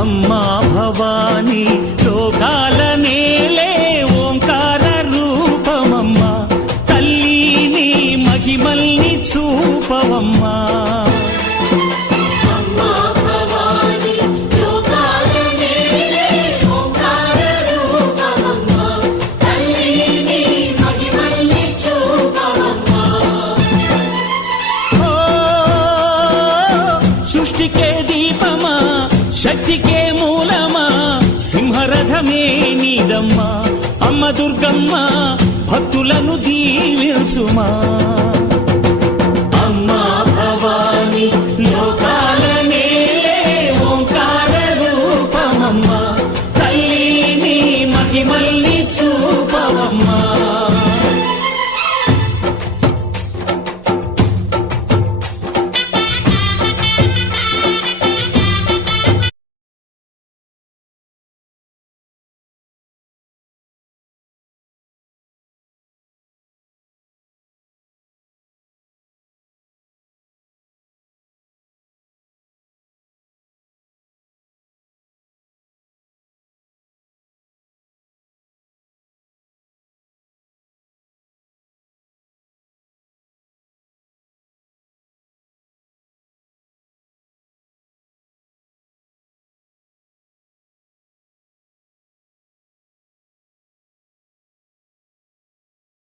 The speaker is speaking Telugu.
అమ్మా భవానీ లోకాల నేలే ఓంకార రూపమమ్మా తల్లి మహిమల్ని చూపవమ్మా సృష్టికే దీపమా శక్తికే మూలమా సింహరథమే నీదమ్మా అమ్మ దుర్గమ్మ భక్తులను దీవించుమా